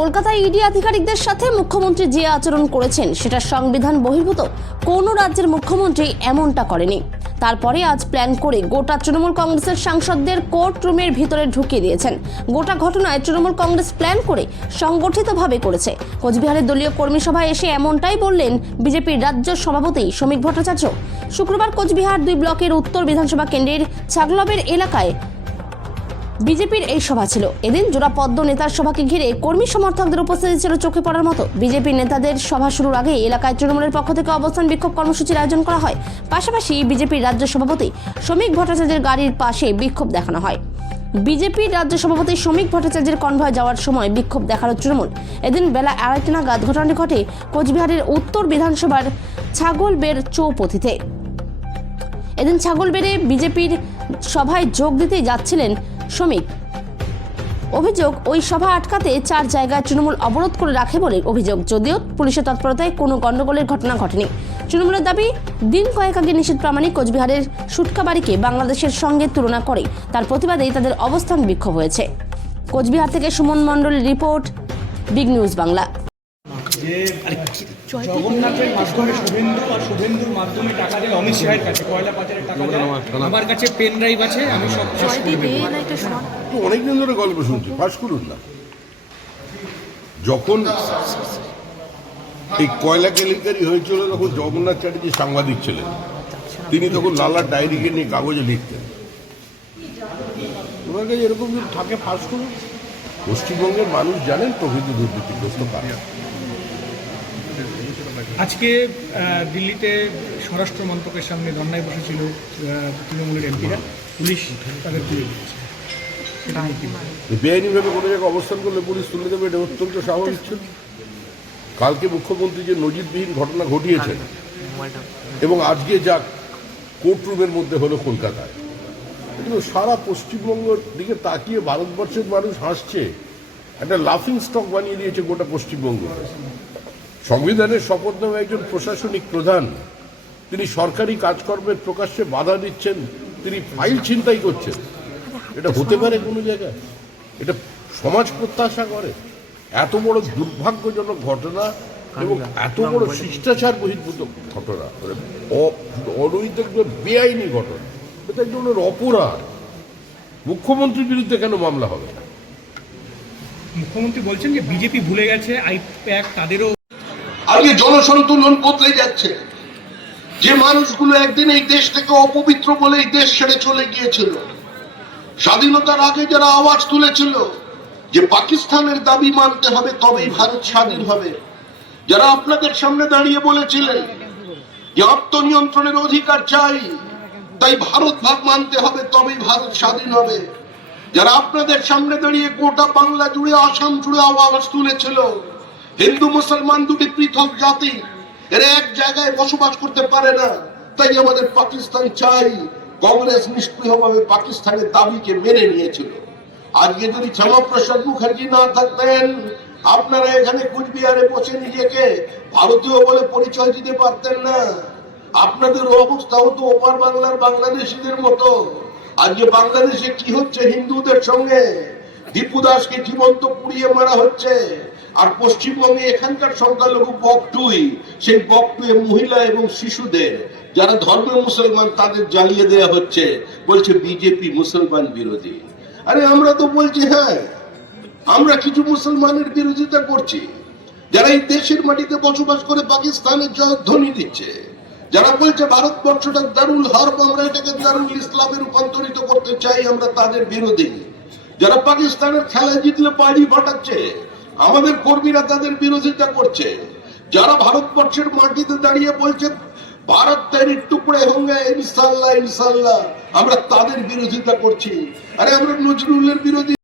কলকাতায় ইডি আধিকারিকদের সাথে মুখ্যমন্ত্রী যে আচরণ করেছেন সেটা সংবিধান বহির্ভূত। কোনো রাজ্যের মুখ্যমন্ত্রী এমনটা করেনি। তারপরে আজ প্ল্যান করে গোটা তৃণমূল কংগ্রেসের সাংসদদের কোর্ট রুমের ভিতরে ঢুকিয়ে দিয়েছেন। গোটা ঘটনায় তৃণমূল কংগ্রেস প্ল্যান করে সংগঠিতভাবে করেছে। কোচবিহারের দলীয় কর্মী সভায় এসে এমনটাই বললেন বিজেপির রাজ্য সভাপতি শ্রমিক ভট্টাচার্য। শুক্রবার কোচবিহার 2 ব্লকের উত্তর বিধানসভা কেন্দ্রের ছাগলবের এলাকায় বিজেপির এই সভা ছিল। এদিন জোড়াপদ্ম নেতার সভাকে ঘিরে কর্মী সমর্থকদের উপস্থিতি ছিল চোখে পড়ার মতো। বিজেপির নেতাদের সভা শুরুর আগে এলাকায় তৃণমূলের পক্ষ থেকে অবস্থান বিক্ষোভ কর্মসূচির আয়োজন করা হয়। পাশাপাশি বিজেপির রাজ্য সভাপতি শ্রমিক ভট্টাচার্যের গাড়ির পাশে বিক্ষোভ দেখানো হয়। বিজেপির রাজ্য সভাপতি শ্রমিক ভট্টাচার্যের কনভয় যাওয়ার সময় বিক্ষোভ দেখালো তৃণমূল। এদিন বেলা 2:30 নাগাদ ঘটনাটি ঘটে কোচবিহারের উত্তর বিধানসভার ছাগলবের চৌপথিতে। এদিন ছাগলবেড়ে বিজেপির সভায় যোগ দিতে যাচ্ছিলেন শ্রমিক। অভিযোগ, ওই সভা আটকাতে 4 জায়গায় তৃণমূল অবরোধ করে রাখে বলে অভিযোগ। যদিও পুলিশের তৎপরতায় কোনো গন্ডগোলের ঘটনা ঘটেনি। তৃণমূলের দাবি, দিন কয়েক আগে নিশীথ প্রামাণিক কোচবিহারের সুটকাবাড়িকে বাংলাদেশের সঙ্গে তুলনা করে তার প্রতিবাদেই তাদের অবস্থান বিক্ষোভ হয়েছে। কোচবিহার থেকে সুমন মণ্ডলের রিপোর্ট, বিগ নিউজ বাংলা। জগন্নাথের মাধ্যমে শুভেন্দু আর শুভেন্দুর মাধ্যমে টাকা দেয় অমিত শাহের কাছে, কয়লা পাচারের টাকা দেয়। আমার কাছে পেন ড্রাইভ আছে, আমি সব অনেকদিন ধরে গল্প শুনছি, ফাঁস করুন না। যখন এই কয়লা কেলেঙ্কারি হয়েছিল তখন জগন্নাথ চ্যাটার্জি সাংবাদিক ছিলেন। তিনি তখন লালার ডায়েরিকে নিয়ে কাগজে লিখতেন। তোমার কাছে এরকম যদি থাকে ফাঁস করুন। পশ্চিমবঙ্গের মানুষ জানেন প্রকৃত দুর্নীতিগ্রস্ত কারা। আজকে দিল্লিতে স্বরাষ্ট্র মন্ত্রকের সামনে ধর্নায় বসেছিল তৃণমূলের এমপিরা, পুলিশ তাদের তুলে দিয়েছে। বেআইনিভাবে কোনো জায়গায় অবস্থান করলে পুলিশ তুলে দেবে, এটা অত্যন্ত স্বাভাবিক ছিল। কালকে মুখ্যমন্ত্রী যে নজিরবিহীন ঘটনা ঘটিয়েছেন এবং আজকে যা কোর্ট রুমের মধ্যে হলো কলকাতায়, কিন্তু সারা পশ্চিমবঙ্গের দিকে তাকিয়ে ভারতবর্ষের মানুষ হাসছে। একটা লাফিং স্টক বানিয়ে দিয়েছে গোটা পশ্চিমবঙ্গ। সংবিধানের শপথ নেওয়া একজন প্রশাসনিক প্রধান, তিনি সরকারি কাজকর্মের প্রকাশ্যে বাধা দিচ্ছেন, তিনি ফাইল ছিনতাই করছেন। এটা হতে পারে কোনো জায়গায়? এটা সমাজ প্রত্যাশা করে? এত বড় দুর্ভাগ্যজনক ঘটনা এবং এত বড় শিষ্টাচার বহির্ভূত ঘটনা, অনৈতিক বেআইনি ঘটনা, এটা এক ধরনের অপরাধ। মুখ্যমন্ত্রীর বিরুদ্ধে কেন মামলা হবে? মুখ্যমন্ত্রী বলছেন যে বিজেপি ভুলে গেছে আইপ্যাক, তাদেরও আজকে জনসন্তুলন বদলে যাচ্ছে। যে মানুষগুলো একদিন এই দেশ থেকে অপবিত্র বলে এই দেশ ছেড়ে চলে গিয়েছিল, স্বাধীনতার আগে যারা আওয়াজ তুলেছিল যে পাকিস্তানের দাবি মানতে হবে তবেই ভারত স্বাধীন হবে, যারা আপনাদের সামনে দাঁড়িয়ে বলেছিলেন যে আত্মনিয়ন্ত্রণের অধিকার চাই, তাই ভারত ভাগ মানতে হবে তবেই ভারত স্বাধীন হবে, যারা আপনাদের সামনে দাঁড়িয়ে গোটা বাংলা জুড়ে, আসাম জুড়ে আওয়াজ তুলেছিল হিন্দু মুসলমান দুটি পৃথক জাতি, এরা এক জায়গায় বসবাস করতে পারে না, তাই আমাদের পাকিস্তান চাই, কংগ্রেস নিষ্ক্রিয়ভাবে পাকিস্তানের দাবিকে মেনে নিয়েছিল। আজকে যদি শ্যামাপ্রসাদ মুখার্জি না থাকতেন, আপনারা এখানে কুচবিহারে বসে নিজেকে ভারতীয় বলে পরিচয় দিতে পারতেন না। আপনাদের অবস্থা হতো ওপার বাংলার বাংলাদেশিদের মতো। আজকে বাংলাদেশে কি হচ্ছে হিন্দুদের সঙ্গে? দীপু দাসকে জীবন্ত পুড়িয়ে মারা হচ্ছে। আর পশ্চিমবঙ্গে এখানকার সংখ্যালঘু বকটুই, সেই বকটুয়ে মহিলা এবং শিশুদের যারা ধর্মীয় মুসলমান, তাদের জ্বালিয়ে দেওয়া হচ্ছে। বলছে বিজেপি মুসলমান বিরোধী। আরে আমরা তো বলছি হ্যাঁ, আমরা কিছু মুসলমানের বিরোধিতা করছি, যারা এই দেশের মাটিতে বসবাস করে পাকিস্তানের জয়ধ্বনি দিচ্ছে, যারা বলছে ভারতবর্ষটা দারুল হারব, আমরা এটাকে দারুল ইসলামে রূপান্তরিত করতে চাই, আমরা তাদের বিরোধী। যারা পাকিস্তানের খেলায় জিতলে বাজি ফাটাচ্ছে, আমাদের কর্মীরা তাদের বিরোধিতা করছে। যারা ভারতবর্ষের মাটিতে দাঁড়িয়ে বলছে ভারত তেরি টুকরে হোঙ্গে ইনশাআল্লাহ ইনশাআল্লাহ, আমরা তাদের বিরোধিতা করছি। আরে আমরা নজরুলের বিরোধী